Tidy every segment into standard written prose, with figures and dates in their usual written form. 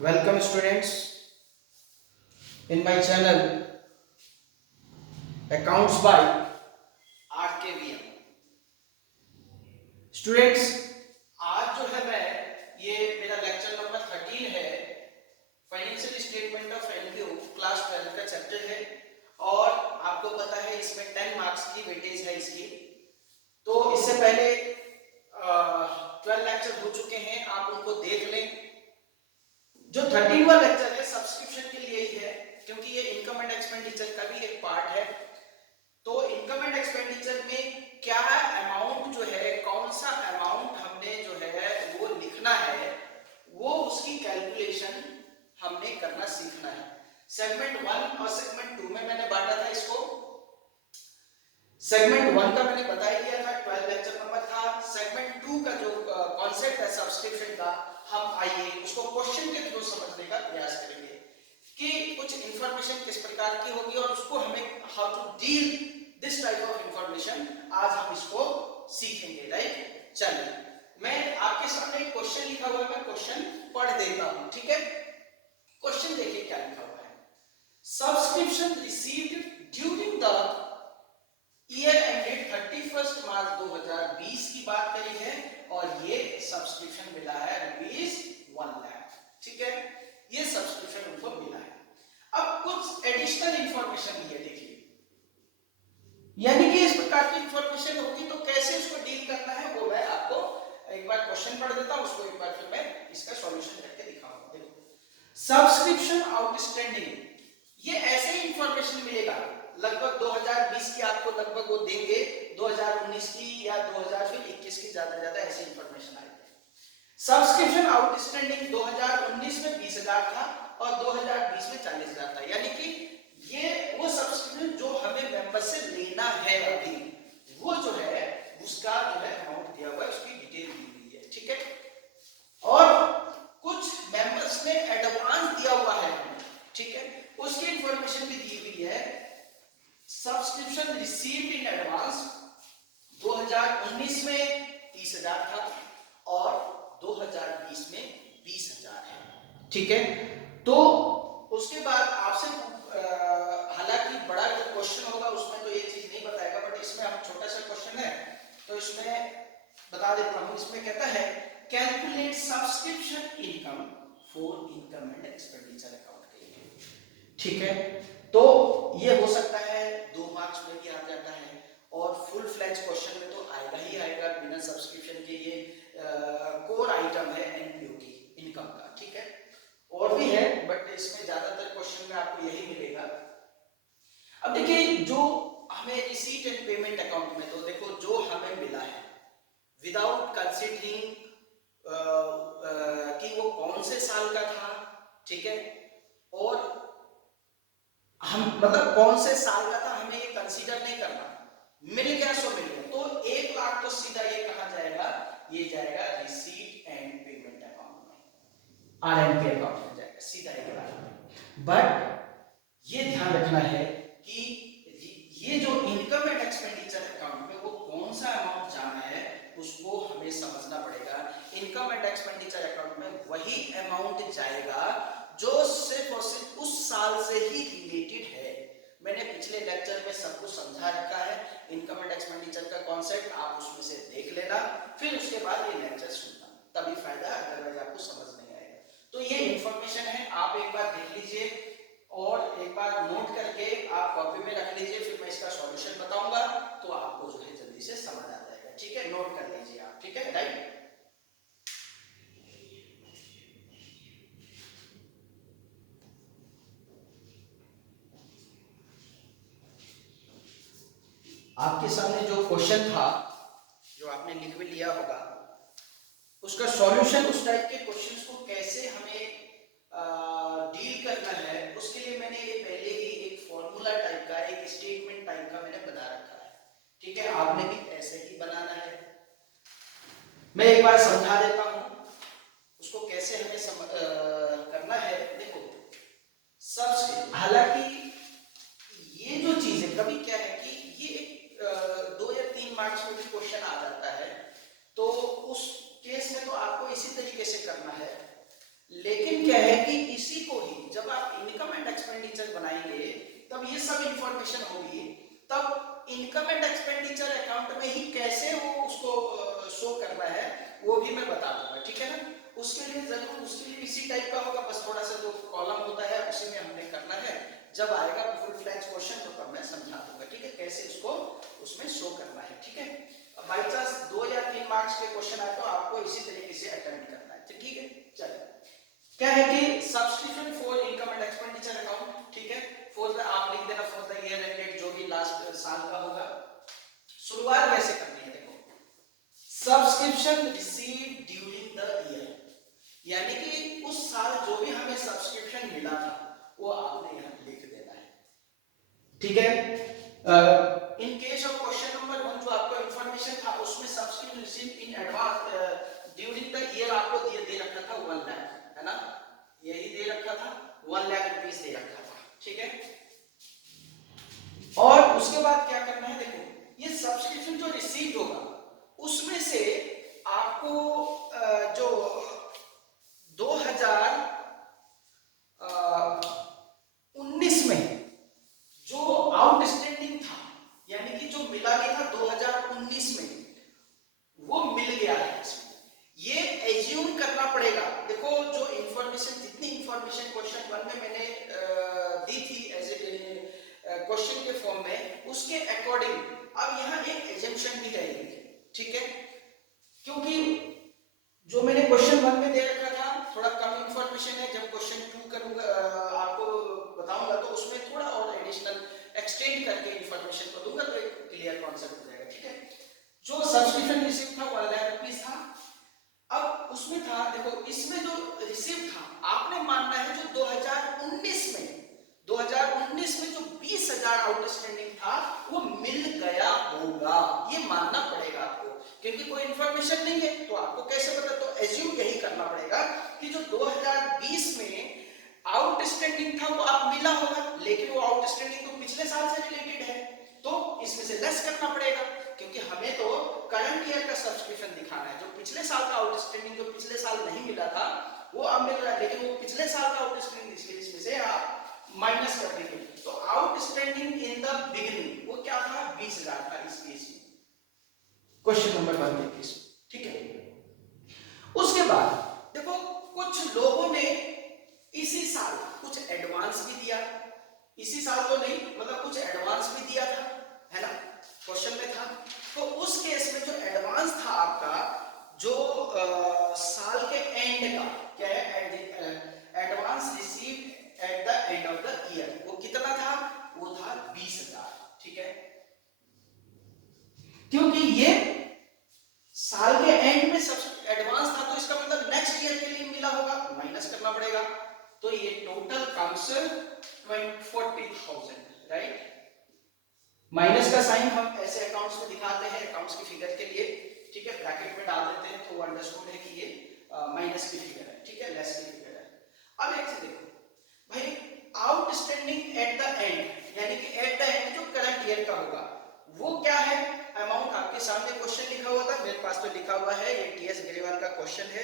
Welcome students in my channel Accounts by RKVM। Students, आज जो है मैं ये मेरा लेक्चर नंबर 13 है। Financial statement of NPO class 12 का चैप्टर है और आपको पता है इसमें 10 मार्क्स की वेटेज है इसकी। तो इससे पहले 12 लेक्चर हो चुके हैं, आप उनको देख लें। जो 13वां लेक्चर है सब्सक्रिप्शन के लिए ही है, क्योंकि ये इनकम एंड एक्सपेंडिचर का भी एक पार्ट है। तो इनकम एंड एक्सपेंडिचर में क्या अमाउंट जो है, कौन सा अमाउंट हमने जो है वो लिखना है, वो उसकी कैलकुलेशन हमने करना सीखना है। सेगमेंट 1 और सेगमेंट 2 में मैंने बांटा था इसको। सेगमेंट 1 का मैंने बता ही दिया था, 12 लेक्चर नंबर था। सेगमेंट 2 का जो कॉन्सेप्ट है सब्सक्रिप्शन का, हम आइए उसको क्वेश्चन के थ्रू समझने का प्रयास करेंगे कि कुछ इंफॉर्मेशन किस प्रकार की होगी और उसको हमें how to deal this type of information, आज हम इसको सीखेंगे। राइट, चलिए मैं आपके सामने एक क्वेश्चन लिखा हुआ है, मैं क्वेश्चन पढ़ देता हूं। ठीक है, क्वेश्चन देखिए क्या लिखा हुआ है। Subscription received during the year ended 31 मार्च 2020 की बात करी है और ये सब्सक्रिप्शन मिला है ₹1 लाख। ठीक है, ये सब्सक्रिप्शन उनको मिला है। अब कुछ एडिशनल इंफॉर्मेशन दी है, देखिए, यानी कि इस प्रकार की इंफॉर्मेशन होगी तो कैसे उसको डील करना है वो मैं आपको एक बार क्वेश्चन पढ़ देता हूं, उसको एक बार फिर मैं इसका सॉल्यूशन करके दिखाऊंगा। देखो, सब्सक्रिप्शन आउटस्टैंडिंग, ये ऐसे ही इंफॉर्मेशन मिलेगा लगभग 2020 की आपको लगभग वो देंगे, 2019 की या 2021 की ज्यादा ऐसी इंफॉर्मेशन आएगी। सब्सक्रिप्शन आउटस्टैंडिंग 2019 में 20,000 था और 2020 में 40,000 था, यानी कि ये वो सब्सक्रिप्शन जो हमें मेंबर से लेना है अभी, वो जो है उसका जो है अमाउंट दिया हुआ है, उसकी डिटेल दी हुई है। ठीक है, और कुछ मेंबर्स ने एडवांस दिया हुआ है, ठीक है, उसकी इंफॉर्मेशन भी दी हुई है। सब्सक्रिप्शन रिसीव्ड इन एडवांस 2019 में 30,000 था और 2020 में 20,000 है। ठीक है, तो उसके बाद आपसे हालांकि बड़ा जो क्वेश्चन होगा उसमें तो ये चीज नहीं बताएगा, बट इसमें हम छोटा सा क्वेश्चन है तो इसमें बता देता हूं। इसमें कहता है calculate subscription income for income and expenditure account के लिए। ठीक है, तो ये हो सकता है 2 मार्क्स में भी आ जाता है और फुल फ्लैज क्वेश्चन में तो आएगा ही आएगा। बिना सब्सक्रिप्शन के ये कोर आइटम है एनपीओ की इनकम का। ठीक है, और भी है बट इसमें ज्यादातर क्वेश्चन में आपको यही मिलेगा। अब देखिए, जो हमें रिसीट एंड पेमेंट अकाउंट में, तो देखो जो हमें मिला है विदाउट कंसीडरिंग कि वो कौन से साल का था, ठीक है, और हम मतलब कौन से साल का था हमें ये कंसीडर नहीं करना, मिल गया सो मिल गया। तो 1 लाख तो सीधा ये कहा जाएगा, ये जाएगा रिसीट एंड पेमेंट अकाउंट में, आरएनपी अकाउंट में जाएगा सीधा 1 लाख। बट ये ध्यान रखना है कि ये जो इनकम एंड एक्सपेंडिचर अकाउंट में वो कौन सा अमाउंट जाना है उसको हमें समझना पड़ेगा। इनकम एंड एक्सपेंडिचर अकाउंट में वही अमाउंट जाएगा जो सिर्फ और सिर्फ उस साल से ही रिलेटेड है। मैंने पिछले लेक्चर में सब कुछ समझा रखा है, इनकम एंड एक्सपेंडिचर का कॉन्सेप्ट आप उसमें से देख लेना, फिर उसके बाद ये लेक्चर सुनना, तभी फायदा, अदरवाइज आपको समझ नहीं आएगा। तो ये इंफॉर्मेशन है, आप एक बार देख लीजिए और एक बार नोट करके आप कॉपी में रख लीजिए, फिर मैं इसका सॉल्यूशन बताऊंगा तो आपको जो है जल्दी से समझ आ जाएगा। ठीक है, नोट कर लीजिए आप। ठीक है, राइट। आपके सामने जो क्वेश्चन था, जो आपने लिख भी लिया होगा, उसका सॉल्यूशन, उस टाइप के क्वेश्चंस को कैसे हमें डील करना है, उसके लिए मैंने ये पहले ही एक फॉर्मूला टाइप का, एक स्टेटमेंट टाइप का मैंने बना रखा है। ठीक है, आपने भी ऐसे ही बनाना है। मैं एक बार समझा देता हूं उसको कैसे हमें करना है। देखो, सबसे हालांकि ये जो चीज है, कभी क्या है कि ये 2 या 3 मार्क्स में भी क्वेश्चन आ जाता है, तो उस केस में तो आपको इसी तरीके से करना है। लेकिन क्या है कि इसी को ही जब आप इनकम एंड एक्सपेंडिचर बनाएंगे तब ये सब इंफॉर्मेशन होगी, तब इनकम एंड एक्सपेंडिचर अकाउंट में ही कैसे वो उसको शो करना है वो भी मैं बता दूंगा, ठीक है ना। उसके लिए जरूर उसके लिए इसी टाइप का होगा, बस थोड़ा सा जो कॉलम होता है उसी में हमने करना है। जब आएगा फुल फ्लैश क्वेश्चन तो तब मैं समझा दूंगा, ठीक है, कैसे इसको उसमें शो करना है, ठीक है। बाई चांस 2 या 3 मार्क्स के क्वेश्चन आए तो आपको इसी तरीके से अटेम्प्ट करना है, ठीक है। चलिए, क्या है कि subscription for income and expenditure account, ठीक है। फॉर द आप लिख देना फॉर द ईयर एंडेड, जो भी लास्ट साल का होगा। शुरुआत कैसे करनी है, देखो, subscription received during the year, यानी कि उस साल जो भी हमें सब्सक्रिप्शन मिला था वो आपने यहां लिख देना है, ठीक है। In case of question number 1 जो आपको इंफॉर्मेशन था उसमें subscription received in advance during the year आपको दे रखा था 1 लाख, है ना, यही दे रखा था 1 लाख रुपीस दे रखा था, ठीक है। और उसके बाद क्या करना है, देखो, ये सब्सक्रिप्शन जो रिसीव होगा उसमें से आपको जो 2019 में जो आउटस्टैंडिंग था, यानी कि जो मिला नहीं था 2019 में, वो मिल गया है इसमें, ये एज्यूम करना पड़ेगा। देखो, जो इंफॉर्मेशन, जितनी इंफॉर्मेशन क्वेश्चन 1 में मैंने दी थी एज ए क्वेश्चन के फॉर्म में, उसके अकॉर्डिंग अब यहाँ एक एजम्पशन भी रहेगी, ठीक है, क्योंकि जो मैंने क्वेश्चन 1 में दे रखा था थोड़ा कम इंफॉर्मेशन है, जब क्वेश्चन 2 करूंगा आपको बताऊंगा तो उसमें थोड़ा और एडिशनल एक्सटेंड करके इंफॉर्मेशन को दूंगा तो एक क्लियर कॉन्सेप्ट हो जाएगा, ठीक है। जो सब्सक्रिप्शन रिसीव था 1 लाख रुपीस था। अब उसमें था, देखो, इसमें जो रिसीव था आपने मानना है जो 2019 में जो 20,000 आउटस्टैंडिंग था वो मिल गया होगा, ये मानना पड़ेगा आपको, क्योंकि कोई इंफॉर्मेशन नहीं है तो आपको कैसे पता, तो एज्यूम यही करना पड़ेगा कि जो 2020 में आउटस्टैंडिंग था वो आप मिला होगा, लेकिन वो आउटस्टैंडिंग तो पिछले साल से रिलेटेड है तो इसमें से लेस करना पड़ेगा, क्योंकि हमें तो करंट ईयर का सब्सक्रिप्शन दिखाना है। जो पिछले साल का आउटस्टैंडिंग जो पिछले साल नहीं मिला था वो अब मिल रहा है, लेकिन वो पिछले साल का आउटस्टैंडिंग इसमें से आप माइनस कर देंगे, तो आउटस्टैंडिंग इन द बिगिनिंग वो क्या था, 20,000 था इस केस में, क्वेश्चन नंबर 121, ठीक है। उसके बाद देखो, कुछ लोगों ने इसी साल कुछ एडवांस भी दिया, इसी साल तो नहीं, मतलब कुछ एडवांस भी दिया था, है ना, क्वेश्चन में था। तो उस केस में जो एडवांस था आपका, जो साल के एंड का क्या है, advance received at the end of the year, वो कितना था, वो था 20,000, ठीक है, क्योंकि ये साल के एंड में सबसे एडवांस था तो इसका मतलब नेक्स्ट ईयर के लिए मिला होगा, माइनस करना पड़ेगा, तो ये टोटल कम्स 40,000, राइट। माइनस का साइन हम ऐसे अकाउंट्स में दिखाते हैं, अकाउंट्स की फिगर के लिए, ठीक है, ब्रैकेट में डाल देते हैं तो वो अंडरस्टूड है कि ये माइनस की फिगर है, ठीक है, लेस की फिगर है। अब एक चीज देखो भाई, आउटस्टैंडिंग एट द एंड, यानी कि एट द एंड जो करंट ईयर का होगा वो क्या है, अमाउंट आपके सामने क्वेश्चन लिखा हुआ था, मेरे पास तो लिखा हुआ है, ये टीएस ग्रेवाल का क्वेश्चन है,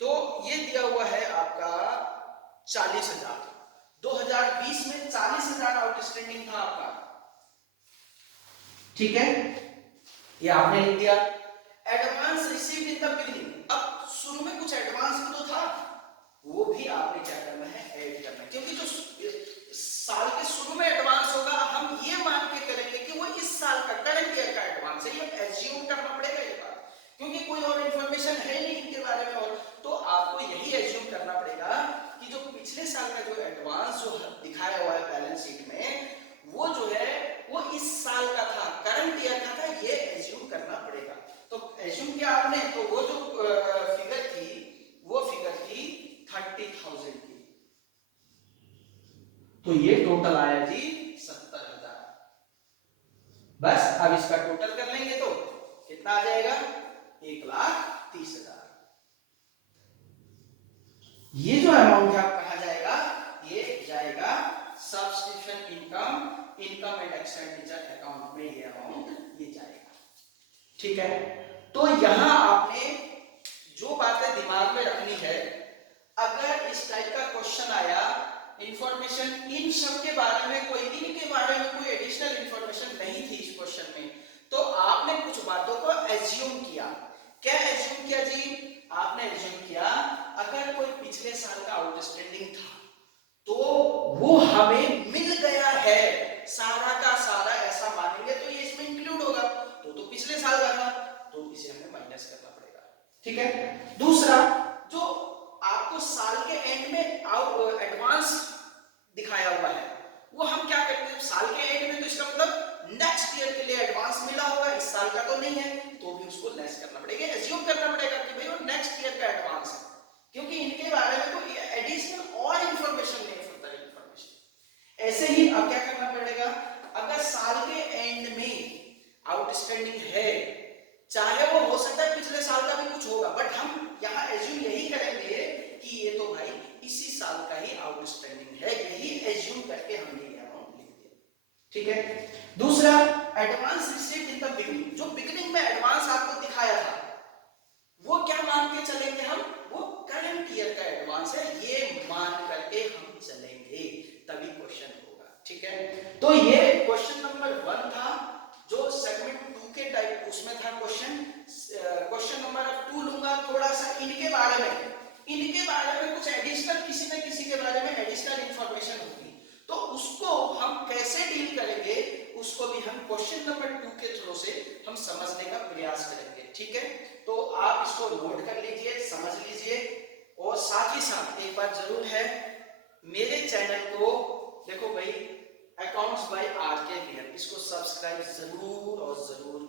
तो ये दिया हुआ है आपका 40,000, 2020 में 40,000 आउटस्टैंडिंग था आपका, ठीक है, ये आपने लिख दिया। Advance received in the beginning, अब शुरू में कुछ एडवांस भी तो था, वो भी आपने क्या करना है, ऐड करना है, क्योंकि जो साल के शुरू में एडवांस होगा हम ये मान के करेंगे कि वो इस साल का करंट ईयर का एडवांस है, ये एज्यूम करना पड़ेगा ये बात, क्योंकि कोई और इंफॉर्मेशन है नहीं इनके बारे में, और तो आपको यही एज्यूम करना पड़ेगा कि जो पिछले साल का जो एडवांस जो दिखाया हुआ है बैलेंस शीट में वो जो है वो इस साल का था, करंट ईयर का था, ये एज्यूम करना पड़ेगा। तो एज्यूम किया आपने, तो वो जो फिगर थी वो फिगर थी 30,000 की, तो ये टोटल आया जी 70,000। बस अब इसका टोटल कर लेंगे तो कितना आ जाएगा, 1,30,000। ये जो अमाउंट है कहा जाएगा, ये जाएगा subscription income, income and expenditure account में, ये अमाउंट ये जाएगा, ठीक है। तो यहां आपने जो बातें दिमाग में रखनी है, अगर इस टाइप का क्वेश्चन आया, इंफॉर्मेशन इन सब के बारे में कोई, इनके बारे में कोई एडिशनल इंफॉर्मेशन नहीं थी इस क्वेश्चन में, तो आपने कुछ बातों को एज्यूम किया। क्या एज्यूम किया जी? आपने एज्यूम किया अगर कोई पिछले साल का आउटस्टैंडिंग था तो वो हमें मिल गया है, सारा का सारा ऐसा मानेंगे तो ये इसमें इंक्लूड होगा, तो पिछले साल का था तो इसे हमें माइनस करना पड़ेगा। ठीक है। दूसरा, जो आपको साल के एंड में एडवांस दिखाया हुआ है वो हम क्या करते हैं, साल के एंड में तो इसका मतलब नेक्स्ट ईयर के लिए एडवांस मिला होगा, इस साल का तो नहीं है, तो भी उसको लेस करना पड़ेगा, एज्यूम करना पड़ेगा कि भाई वो नेक्स्ट ईयर का एडवांस है, क्योंकि इनके बारे में कोई एडिशनल और इंफॉर्मेशन नहीं है, फर्दर इंफॉर्मेशन। ऐसे ही अब क्या करना पड़ेगा, अगर साल के एंड में आउटस्टैंडिंग है, चाहे वो हो सकता है पिछले साल का भी कुछ होगा, बट हम यहाँ एज्यूम यही करेंगे कि ये तो भाई इसी साल का ही आउटस्टैंडिंग है, यही एज्यूम करके हमने ये अमाउंट लिख दिया। ठीक है। दूसरा, advance received in the beginning, जो बिगिनिंग में एडवांस आपको दिखाया था वो क्या मान के चलेंगे हम, वो करंट ईयर का एडवांस है, ये मान करके हम चलेंगे, तभी क्वेश्चन होगा। ठीक है। तो ये क्वेश्चन नंबर 1 था, जो सेगमेंट 2 के टाइप उसमें था क्वेश्चन। क्वेश्चन नंबर 2 लूंगा, थोड़ा सा इनके बारे में कुछ एडिशनल, किसी न किसी के बारे में एडिशनल इंफॉर्मेशन होगी, तो उसको हम कैसे डील करेंगे, उसको भी हम क्वेश्चन नंबर 2 के थ्रू से हम समझने का प्रयास करेंगे। ठीक है। तो आप इसको नोट कर लीजिए, समझ लीजिए, और साथ ही साथ एक बात जरूर है, मेरे चैनल को देखो भाई, अकाउंट्स बाय आर के, इसको सब्सक्राइब जरूर और जरूर